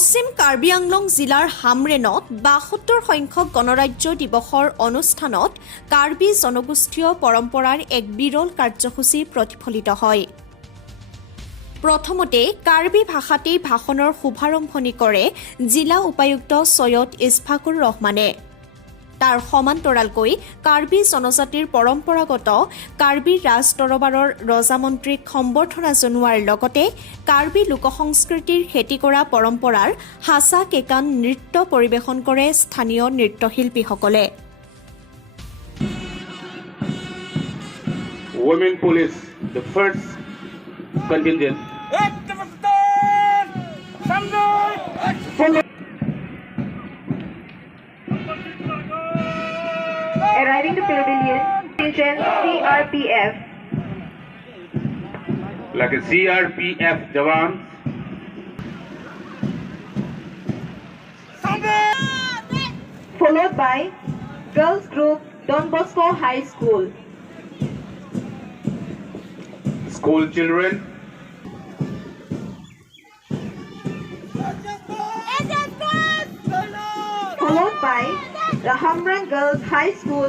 পশ্চিম কাৰ্বি আংলং জিলাৰ হামৰেনত ৭২ সংখ্যক গণৰাজ্য দিৱসৰ অনুষ্ঠানত কাৰ্বি জনগোষ্ঠীয় পৰম্পৰাৰ এক বিৰল কাৰ্যসূচী প্ৰতিফলিত হয়। প্ৰথমতে কাৰ্বি ভাষাতেই ভাষণৰ শুভাৰম্ভণি কৰে জিলা উপায়ুক্ত ছৈয়দ ইছফাকুৰ ৰহমানে। তাৰ সমান্তৰালকৈ কাৰ্বি জনজাতিৰ পৰম্পৰাগত কাৰ্বি ৰাজ দৰবাৰৰ ৰজামন্ত্ৰীক সম্বৰ্ধনা জনোৱাৰ লগতে কাৰ্বি লোকসংস্কৃতিৰ খেতি কৰা পৰম্পৰাৰ হাচা কেকান নৃত্য পৰিৱেশন কৰে স্থানীয় নৃত্যশিল্পীসকলে। Women Police, the first contingent. Arriving to pavilion, contingent CRPF. Like a CRPF Jawans. Followed by girls group Don Bosco High School. School children. Followed by the Hamran Girls High School.